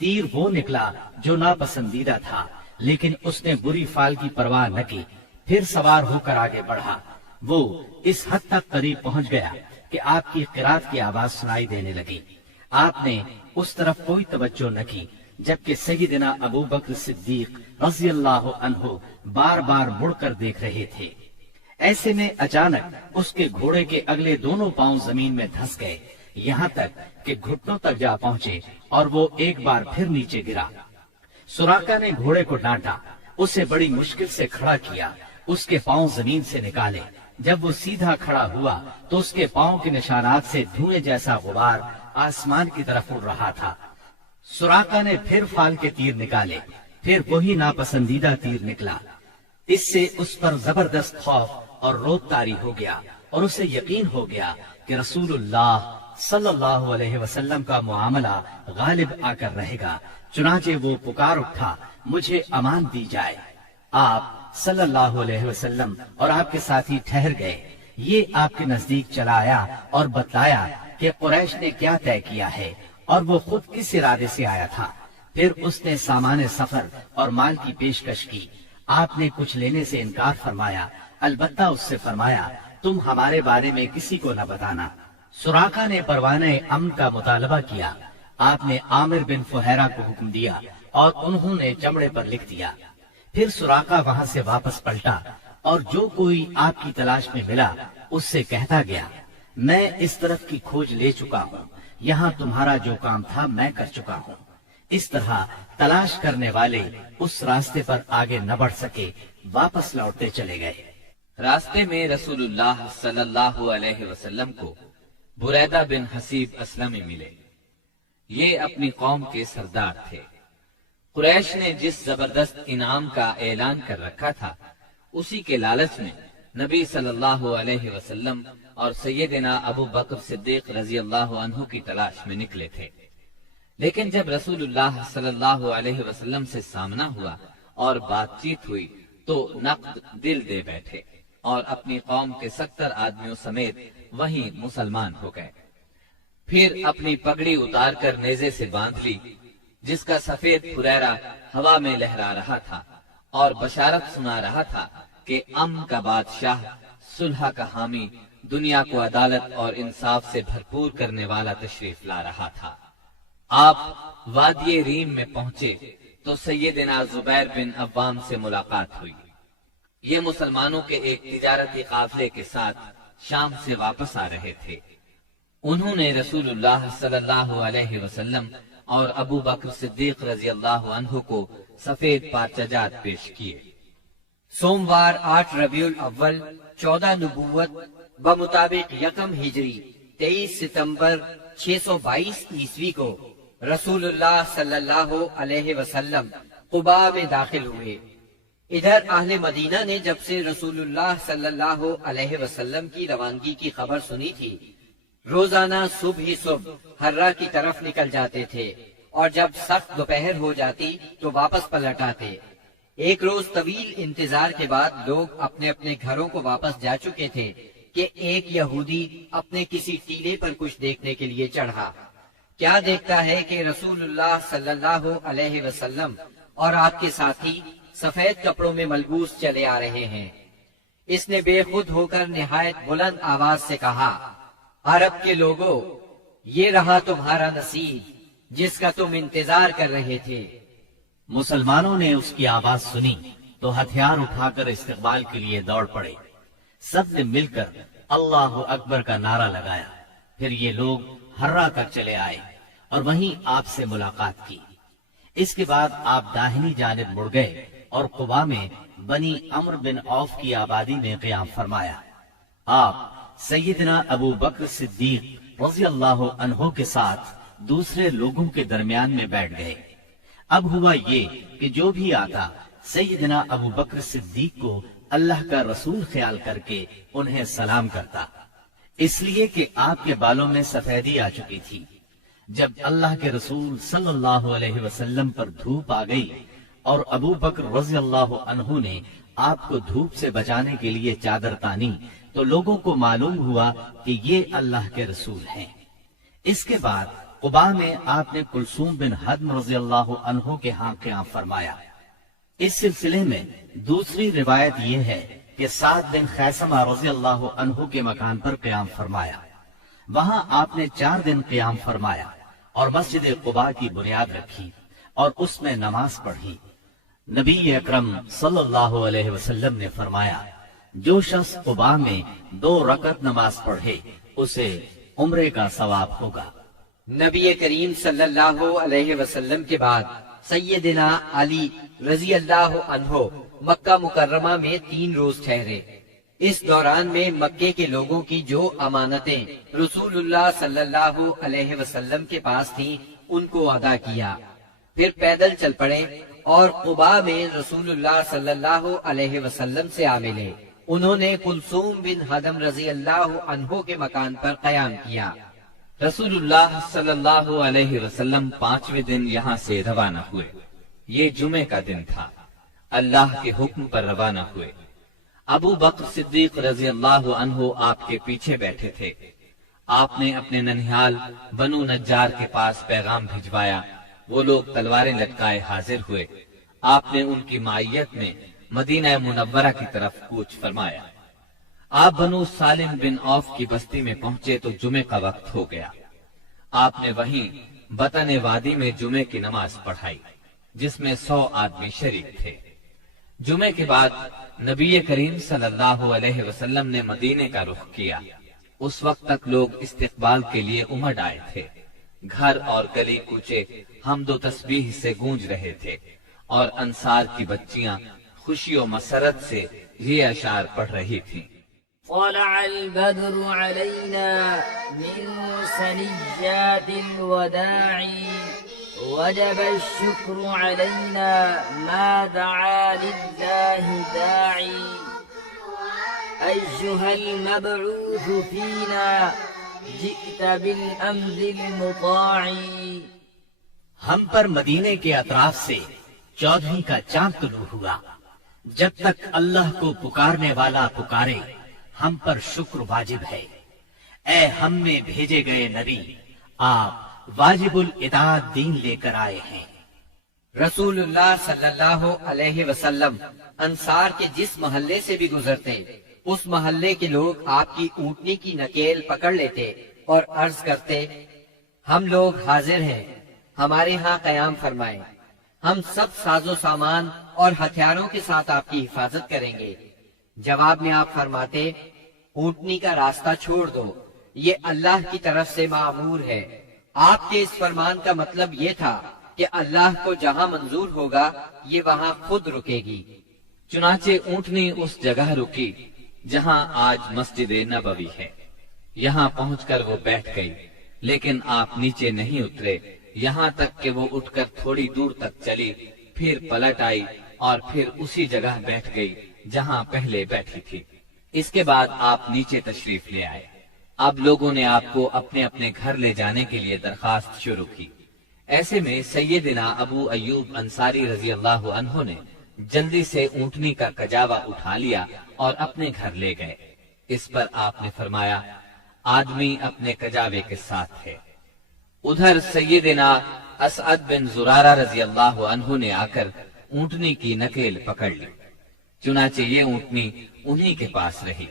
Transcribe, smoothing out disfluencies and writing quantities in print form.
تیر وہ نکلا جو ناپسندیدہ تھا، لیکن اس نے بری فال کی پرواہ نہ کی، پھر سوار ہو کر آگے بڑھا۔ وہ اس حد تک قریب پہنچ گیا کہ آپ کی قرات کی آواز سنائی دینے لگی۔ آپ نے اس طرف کوئی توجہ نہ کی، جبکہ سیدنا ابو بکر صدیق رضی اللہ عنہ بار بار مڑ کر دیکھ رہے تھے۔ ایسے میں اچانک اس کے گھوڑے کے اگلے دونوں پاؤں زمین میں دھس گئے، یہاں تک کہ گھٹنوں تک جا پہنچے اور وہ ایک بار پھر نیچے گرا۔ سراقہ نے گھوڑے کو ڈانٹا، اسے بڑی مشکل سے کھڑا کیا، اس کے پاؤں زمین سے نکالے۔ جب وہ سیدھا کھڑا ہوا تو اس کے پاؤں کے نشانات سے دھوئیں جیسا غبار آسمان کی طرف اڑ رہا تھا۔ سراقہ نے پھر فال کے تیر نکالے، پھر وہی ناپسندیدہ تیر نکلا۔ اس سے اس پر زبردست خوف اور روب طاری ہو گیا اور اسے یقین ہو گیا کہ رسول اللہ صلی اللہ علیہ وسلم کا معاملہ غالب آ کر رہے گا۔ چنانچہ وہ پکار اٹھا، مجھے امان دی جائے۔ آپ صلی اللہ علیہ وسلم اور آپ کے ساتھی ٹھہر گئے۔ یہ آپ کے نزدیک چلا آیا اور بتلایا کہ قریش نے کیا طے کیا ہے اور وہ خود کس ارادے سے آیا تھا۔ پھر اس نے سامان سفر اور مال کی پیشکش کی۔ آپ نے کچھ لینے سے انکار فرمایا، البتہ اس سے فرمایا تم ہمارے بارے میں کسی کو نہ بتانا۔ سراقہ نے پروانہ امن کا مطالبہ کیا۔ آپ نے عامر بن فہیرہ کو حکم دیا اور انہوں نے چمڑے پر لکھ دیا۔ پھر سراقہ وہاں سے واپس پلٹا اور جو کوئی آپ کی تلاش میں ملا اس سے کہتا گیا، میں اس طرف کی کھوج لے چکا ہوں، یہاں تمہارا جو کام تھا میں کر چکا ہوں۔ اس طرح تلاش کرنے والے اس راستے پر آگے نہ بڑھ سکے، واپس لوٹتے چلے گئے۔ راستے میں رسول اللہ صلی اللہ علیہ وسلم کو بریدہ بن حسیب اسلمی ملے۔ یہ اپنی قوم کے سردار تھے۔ قریش نے جس زبردست انعام کا اعلان کر رکھا تھا، اسی کے لالچ میں نبی صلی اللہ علیہ وسلم اور سیدنا ابو بکر صدیق رضی اللہ عنہ کی تلاش میں نکلے تھے۔ لیکن جب رسول اللہ صلی اللہ علیہ وسلم سے سامنا ہوا اور بات چیت ہوئی تو نقد دل دے بیٹھے اور اپنی قوم کے 70 آدمیوں سمیت وہیں مسلمان ہو گئے۔ پھر اپنی پگڑی اتار کر نیزے سے باندھ لی، جس کا سفید پھریرا ہوا میں لہرا رہا تھا اور بشارت سنا رہا تھا کہ امن کا بادشاہ، صلح کا حامی، دنیا کو عدالت اور انصاف سے بھرپور کرنے والا تشریف لا رہا تھا۔ آپ وادی ریم میں پہنچے تو سیدنا زبیر بن عوام سے ملاقات ہوئی۔ یہ مسلمانوں کے ایک تجارتی قافلے کے ساتھ شام سے واپس آ رہے تھے۔ انہوں نے رسول اللہ صلی اللہ علیہ وسلم اور ابو بکر صدیق رضی اللہ عنہ کو سفید پارچجات پیش کیے۔ سوموار 8 ربیع الاول 14 نبوت بمطابق 1 ہجری 23 ستمبر 622 عیسوی کو رسول اللہ صلی اللہ علیہ وسلم قباء میں داخل ہوئے۔ ادھر اہل مدینہ نے جب سے رسول اللہ صلی اللہ علیہ وسلم کی روانگی کی خبر سنی تھی، روزانہ صبح ہی صبح حرہ کی طرف نکل جاتے تھے اور جب سخت دوپہر ہو جاتی تو واپس پلٹ آتے۔ ایک روز طویل انتظار کے بعد لوگ اپنے اپنے گھروں کو واپس جا چکے تھے کہ ایک یہودی اپنے کسی ٹیلے پر کچھ دیکھنے کے لیے چڑھا۔ کیا دیکھتا ہے کہ رسول اللہ صلی اللہ علیہ وسلم اور آپ کے ساتھی سفید کپڑوں میں ملبوس چلے آ رہے ہیں۔ اس نے بے خود ہو کر نہایت بلند آواز سے کہا، عرب کے لوگوں، یہ رہا تمہارا نصیب جس کا تم انتظار کر رہے تھے۔ مسلمانوں نے اس کی آواز سنی تو ہتھیار اٹھا کر استقبال کے لیے دوڑ پڑے۔ سب نے مل کر اللہ اکبر کا نعرہ لگایا۔ پھر یہ لوگ حرہ تک چلے آئے اور وہیں آپ سے ملاقات کی۔ اس کے بعد آپ داہنی جانب مڑ گئے اور قباء میں بنی عمرو بن عوف کی آبادی میں قیام فرمایا۔ آپ سیدنا ابو بکر صدیق رضی اللہ عنہ کے ساتھ دوسرے لوگوں کے درمیان میں بیٹھ گئے۔ اب ہوا یہ کہ جو بھی آتا سیدنا ابو بکر صدیق کو اللہ کا رسول خیال کر کے انہیں سلام کرتا، اس لیے کہ آپ کے بالوں میں سفیدی آ چکی تھی۔ جب اللہ کے رسول صلی اللہ علیہ وسلم پر دھوپ آ گئی اور ابو بکر رضی اللہ عنہ نے آپ کو دھوپ سے بچانے کے لیے چادر تانی تو لوگوں کو معلوم ہوا کہ یہ اللہ کے رسول ہیں۔ اس کے بعد قبا میں آپ نے کلثوم بن حدم رضی اللہ عنہ کے ہاں قیام فرمایا۔ اس سلسلے میں دوسری روایت یہ ہے کہ سعد بن خیثمہ رضی اللہ عنہ کے مکان پر قیام فرمایا۔ وہاں آپ نے 4 دن قیام فرمایا اور مسجد قبا کی بنیاد رکھی اور اس میں نماز پڑھی۔ نبی اکرم صلی اللہ علیہ وسلم نے فرمایا، جو شخص قبا میں 2 رکعت نماز پڑھے اسے عمرے کا ثواب ہوگا۔ نبی کریم صلی اللہ علیہ وسلم کے بعد سیدنا علی رضی اللہ عنہ مکہ مکرمہ میں 3 روز ٹھہرے۔ اس دوران میں مکے کے لوگوں کی جو امانتیں رسول اللہ صلی اللہ علیہ وسلم کے پاس تھیں ان کو ادا کیا، پھر پیدل چل پڑے اور قبا میں رسول اللہ صلی اللہ علیہ وسلم سے آ ملے۔ انہوں نے کلثوم بن حدم رضی اللہ عنہ کے مکان پر قیام کیا۔ رسول اللہ صلی اللہ علیہ وسلم 5ویں دن یہاں سے روانہ ہوئے۔ یہ جمعے کا دن تھا۔ اللہ کے حکم پر روانہ ہوئے۔ ابو بکر صدیق رضی اللہ عنہ آپ کے پیچھے بیٹھے تھے۔ آپ نے اپنے ننھیال بنو نجار کے پاس پیغام بھجوایا۔ وہ لوگ تلواریں لٹکائے حاضر ہوئے۔ آپ نے ان کی معیت میں مدینہ منورہ کی طرف کوچ فرمایا۔ آپ بنو سالم بن عوف کی بستی میں پہنچے تو جمعے کا وقت ہو گیا۔ آپ نے وہیں بطن وادی میں جمعے کی نماز پڑھائی جس میں 100 آدمی شریک تھے۔ جمعے کے بعد نبی کریم صلی اللہ علیہ وسلم نے مدینے کا رخ کیا۔ اس وقت تک لوگ استقبال کے لیے امڑ آئے تھے۔ گھر اور گلی کوچے حمد و تسبیح سے گونج رہے تھے اور انصار کی بچیاں خوشی و مسرت سے یہ اشعار پڑھ رہی تھیں۔ طلع البدر علينا من ثنيات الوداع وجب الشكر علينا ما دعا لله داعي أيها المبعوث فينا جئت بالأمر المطاع۔ ہم پر مدینے کے اطراف سے 14ویں کا چاند طلوع ہوا۔ جب تک اللہ کو پکارنے والا پکارے ہم پر شکر واجب ہے۔ اے ہم میں بھیجے گئے نبی، آپ واجب الاطاعت دین لے کر آئے ہیں۔ رسول اللہ صلی اللہ علیہ وسلم انصار کے جس محلے سے بھی گزرتے اس محلے کے لوگ آپ کی اونٹنی کی نکیل پکڑ لیتے اور عرض کرتے، ہم لوگ حاضر ہیں، ہمارے ہاں قیام فرمائیں، ہم سب ساز و سامان اور ہتھیاروں کے ساتھ آپ کی حفاظت کریں گے۔ جواب میں آپ فرماتے، اونٹنی کا راستہ چھوڑ دو، یہ اللہ کی طرف سے معمور ہے۔ آپ کے اس فرمان کا مطلب یہ تھا کہ اللہ کو جہاں منظور ہوگا یہ وہاں خود رکے گی۔ چنانچہ اونٹنی اس جگہ رکی جہاں آج مسجد نبوی ہے۔ یہاں پہنچ کر وہ بیٹھ گئی، لیکن آپ نیچے نہیں اترے یہاں تک کہ وہ اٹھ کر تھوڑی دور تک چلی، پھر پلٹ آئی اور پھر اسی جگہ بیٹھ گئی جہاں پہلے بیٹھی تھی۔ اس کے بعد آپ نیچے تشریف لے آئے۔ اب لوگوں نے آپ کو اپنے اپنے گھر لے جانے کے لیے درخواست شروع کی۔ ایسے میں سیدنا ابو ایوب انصاری رضی اللہ عنہ نے جلدی سے اونٹنی کا کجاوا اٹھا لیا اور اپنے گھر لے گئے۔ اس پر آپ نے فرمایا، آدمی اپنے کجاوے کے ساتھ ہے۔ ادھر سیدنا اسعد بن زرارہ رضی اللہ عنہ نے آ کر اونٹنی کی نکیل پکڑ لی، چنانچہ یہ اونٹنی انہی کے پاس رہی۔